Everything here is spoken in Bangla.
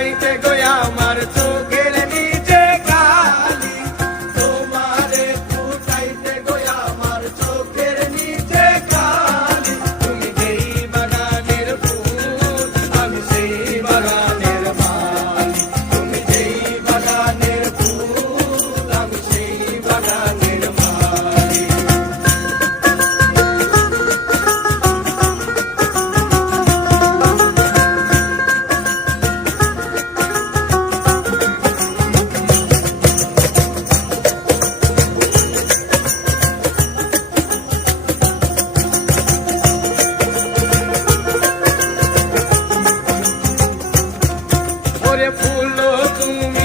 ফুটাইতে গো আমার চোখের নিচে কালি, তোমারে ফুটাইতে গো আমার চোখের নিচে কালি। তুমি যেই বাগানের ফুল আমি সেই বাগানের মালি, তুমি যেই বাগানের ফুল আমি সেই বাগানের মালি। ওরে ফুল তুমি